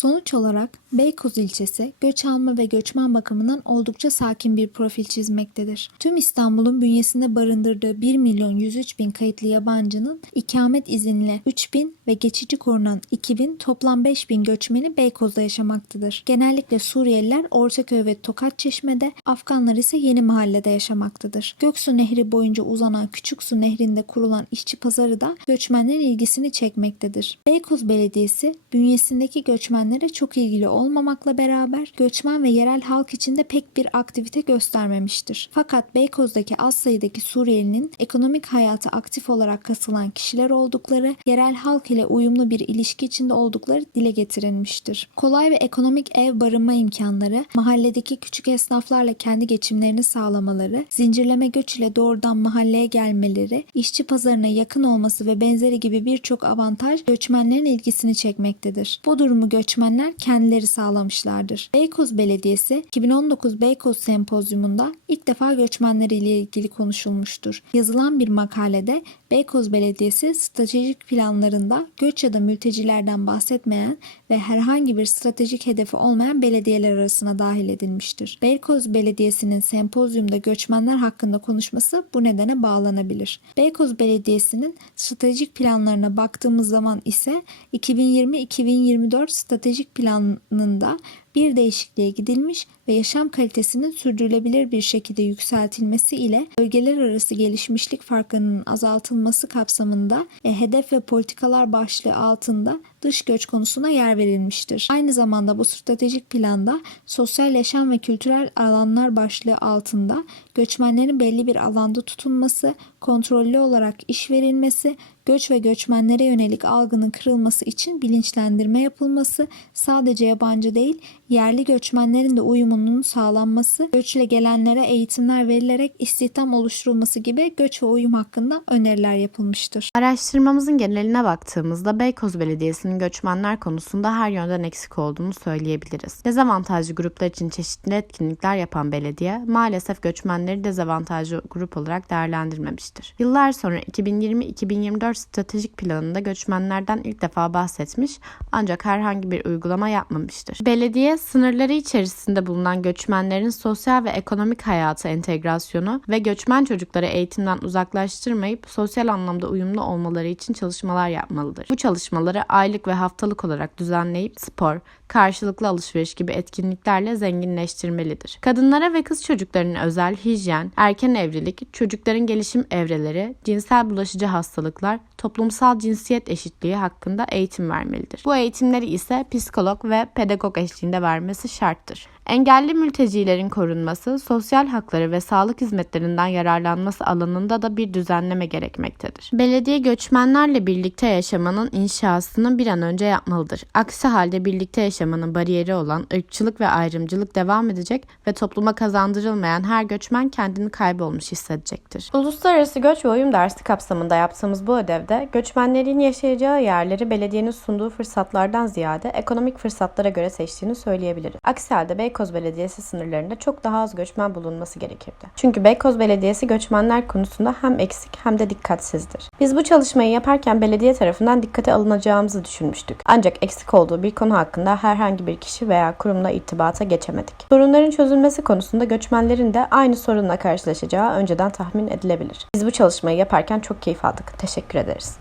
Sonuç olarak Beykoz ilçesi göç alma ve göçmen bakımından oldukça sakin bir profil çizmektedir. Tüm İstanbul'un bünyesinde barındırdığı 1 milyon 103 bin kayıtlı yabancının ikamet izinle 3 bin ve geçici korunan 2 bin toplam 5 bin göçmeni Beykoz'da yaşamaktadır. Genellikle Suriyeliler Ortaköy ve Tokatçeşme'de, Afganlar ise Yeni Mahalle'de yaşamaktadır. Göksu Nehri boyunca uzanan Küçük Su Nehri'nde kurulan işçi pazarı da göçmenlerin ilgisini çekmektedir. Beykoz Belediyesi bünyesindeki göçmenlere çok ilgili olmamakla beraber göçmen ve yerel halk içinde pek bir aktivite göstermemiştir. Fakat Beykoz'daki az sayıdaki Suriyelinin ekonomik hayata aktif olarak katılan kişiler oldukları, yerel halk ile uyumlu bir ilişki içinde oldukları dile getirilmiştir. Kolay ve ekonomik ev barınma imkanları, mahalledeki küçük esnaflarla kendi geçimlerini sağlamaları, zincirleme göç ile doğrudan mahalleye gelmeleri, işçi pazarına yakın olması ve benzeri gibi birçok avantaj göçmenlerin ilgisini çekmektedir. Bu durumu göçmenler kendileri sağlamışlardır. Beykoz Belediyesi 2019 Beykoz Sempozyumunda ilk defa göçmenler ile ilgili konuşulmuştur. Yazılan bir makalede Beykoz Belediyesi stratejik planlarında göç ya da mültecilerden bahsetmeyen ve herhangi bir stratejik hedefi olmayan belediyeler arasına dahil edilmiştir. Beykoz Belediyesi'nin sempozyumda göçmenler hakkında konuşması bu nedene bağlanabilir. Beykoz Belediyesi'nin stratejik planlarına baktığımız zaman ise 2020-2024 stratejik planında bir değişikliğe gidilmiş ve yaşam kalitesinin sürdürülebilir bir şekilde yükseltilmesi ile bölgeler arası gelişmişlik farklarının azaltılması kapsamında e, hedef ve politikalar başlığı altında dış göç konusuna yer verilmiştir. Aynı zamanda bu stratejik planda sosyal yaşam ve kültürel alanlar başlığı altında göçmenlerin belli bir alanda tutunması, kontrollü olarak iş verilmesi, göç ve göçmenlere yönelik algının kırılması için bilinçlendirme yapılması, sadece yabancı değil, yerli göçmenlerin de uyumunun sağlanması, göçle gelenlere eğitimler verilerek istihdam oluşturulması gibi göç ve uyum hakkında öneriler yapılmıştır. Araştırmamızın geneline baktığımızda Beykoz Belediyesi'nin göçmenler konusunda her yönden eksik olduğunu söyleyebiliriz. Dezavantajlı gruplar için çeşitli etkinlikler yapan belediye maalesef göçmenleri dezavantajlı grup olarak değerlendirmemiştir. Yıllar sonra 2020-2024 stratejik planında göçmenlerden ilk defa bahsetmiş ancak herhangi bir uygulama yapmamıştır. Belediye sınırları içerisinde bulunan göçmenlerin sosyal ve ekonomik hayata entegrasyonu ve göçmen çocukları eğitimden uzaklaştırmayıp sosyal anlamda uyumlu olmaları için çalışmalar yapmalıdır. Bu çalışmaları aylık ve haftalık olarak düzenleyip spor, karşılıklı alışveriş gibi etkinliklerle zenginleştirmelidir. Kadınlara ve kız çocuklarının özel hijyen, erken evlilik, çocukların gelişim evreleri, cinsel bulaşıcı hastalıklar, toplumsal cinsiyet eşitliği hakkında eğitim vermelidir. Bu eğitimleri ise psikolog ve pedagog eşliğinde vermesi şarttır. Engelli mültecilerin korunması, sosyal hakları ve sağlık hizmetlerinden yararlanması alanında da bir düzenleme gerekmektedir. Belediye göçmenlerle birlikte yaşamanın inşasını bir an önce yapmalıdır. Aksi halde birlikte yaşamanın bariyeri olan ırkçılık ve ayrımcılık devam edecek ve topluma kazandırılmayan her göçmen kendini kaybolmuş hissedecektir. Uluslararası Göç ve Uyum dersi kapsamında yaptığımız bu ödevde göçmenlerin yaşayacağı yerleri belediyenin sunduğu fırsatlardan ziyade ekonomik fırsatlara göre seçtiğini söyleyebiliriz. Aksi halde Beykoz Belediyesi sınırlarında çok daha az göçmen bulunması gerekirdi. Çünkü Beykoz Belediyesi göçmenler konusunda hem eksik hem de dikkatsizdir. Biz bu çalışmayı yaparken belediye tarafından dikkate alınacağımızı düşünmüştük. Ancak eksik olduğu bir konu hakkında herhangi bir kişi veya kurumla irtibata geçemedik. Sorunların çözülmesi konusunda göçmenlerin de aynı sorunla karşılaşacağı önceden tahmin edilebilir. Biz bu çalışmayı yaparken çok keyif aldık. Teşekkür ederiz.